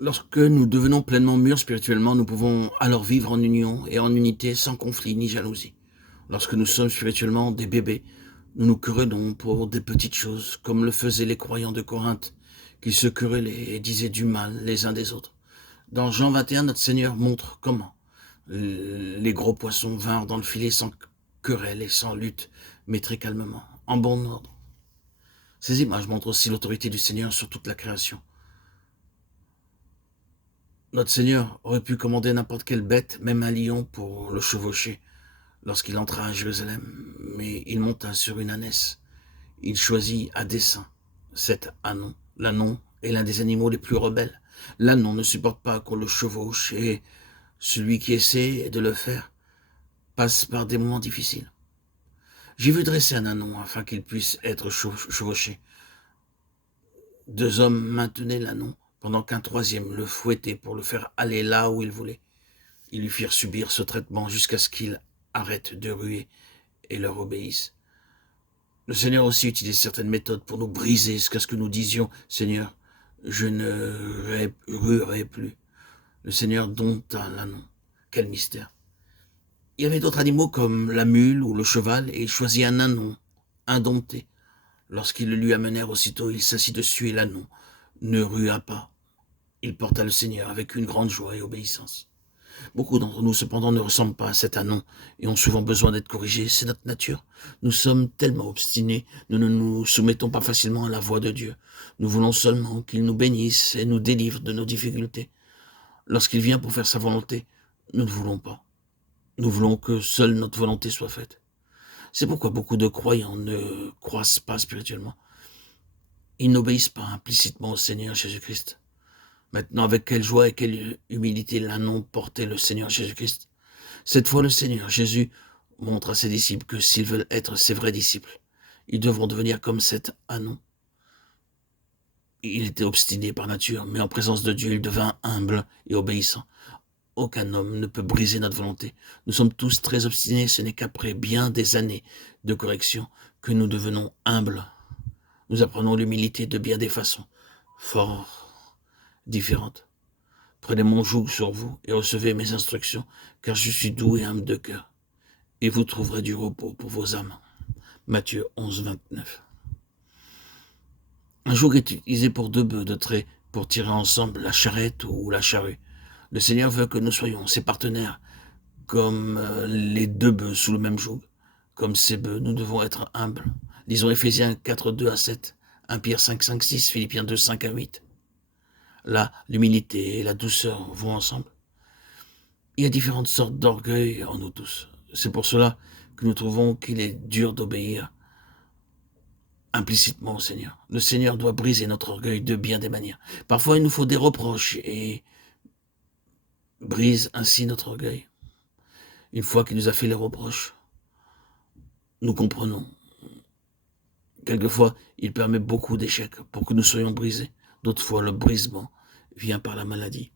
Lorsque nous devenons pleinement mûrs spirituellement, nous pouvons alors vivre en union et en unité sans conflit ni jalousie. Lorsque nous sommes spirituellement des bébés, nous nous querellons pour des petites choses, comme le faisaient les croyants de Corinthe, qui se querellaient et disaient du mal les uns des autres. Dans Jean 21, notre Seigneur montre comment les gros poissons vinrent dans le filet sans querelle et sans lutte, mais très calmement, en bon ordre. Ces images montrent aussi l'autorité du Seigneur sur toute la création. Notre Seigneur aurait pu commander n'importe quelle bête, même un lion, pour le chevaucher lorsqu'il entra à Jérusalem, mais il monta sur une ânesse. Il choisit à dessein cet ânon. L'ânon est l'un des animaux les plus rebelles. L'ânon ne supporte pas qu'on le chevauche et celui qui essaie de le faire passe par des moments difficiles. J'ai vu dresser un ânon afin qu'il puisse être chevauché. Deux hommes maintenaient l'ânon pendant qu'un troisième le fouettait pour le faire aller là où il voulait. Ils lui firent subir ce traitement jusqu'à ce qu'il arrête de ruer et leur obéisse. Le Seigneur aussi utilise certaines méthodes pour nous briser jusqu'à ce que nous disions « Seigneur, je ne ruerai plus ». Le Seigneur dompta l'ânon. Quel mystère. Il y avait d'autres animaux comme la mule ou le cheval et il choisit un ânon, indompté. Lorsqu'ils le lui amenèrent aussitôt, il s'assit dessus et l'ânon ne rua pas. Il porta le Seigneur avec une grande joie et obéissance. Beaucoup d'entre nous, cependant, ne ressemblent pas à cet ânon et ont souvent besoin d'être corrigés. C'est notre nature. Nous sommes tellement obstinés, nous ne nous soumettons pas facilement à la voix de Dieu. Nous voulons seulement qu'il nous bénisse et nous délivre de nos difficultés. Lorsqu'il vient pour faire sa volonté, nous ne voulons pas. Nous voulons que seule notre volonté soit faite. C'est pourquoi beaucoup de croyants ne croissent pas spirituellement. Ils n'obéissent pas implicitement au Seigneur Jésus-Christ. Maintenant, avec quelle joie et quelle humilité l'ânon portait le Seigneur Jésus-Christ. Cette fois, le Seigneur Jésus montre à ses disciples que s'ils veulent être ses vrais disciples, ils devront devenir comme cet ânon. Il était obstiné par nature, mais en présence de Dieu, il devint humble et obéissant. Aucun homme ne peut briser notre volonté. Nous sommes tous très obstinés, ce n'est qu'après bien des années de correction que nous devenons humbles. Nous apprenons l'humilité de bien des façons, fort différentes. Prenez mon joug sur vous et recevez mes instructions, car je suis doux et humble de cœur, et vous trouverez du repos pour vos âmes. Matthieu 11, 29. Un joug est utilisé pour deux bœufs de trait pour tirer ensemble la charrette ou la charrue. Le Seigneur veut que nous soyons ses partenaires, comme les deux bœufs sous le même joug. Comme ces bœufs, nous devons être humbles. Lisons Éphésiens 4, 2 à 7, 1 Pierre 5, 5, 6, Philippiens 2, 5 à 8. Là, l'humilité et la douceur vont ensemble. Il y a différentes sortes d'orgueil en nous tous. C'est pour cela que nous trouvons qu'il est dur d'obéir implicitement au Seigneur. Le Seigneur doit briser notre orgueil de bien des manières. Parfois, il nous faut des reproches et brise ainsi notre orgueil. Une fois qu'il nous a fait les reproches, nous comprenons. Quelquefois, il permet beaucoup d'échecs pour que nous soyons brisés. D'autres fois, le brisement vient par la maladie.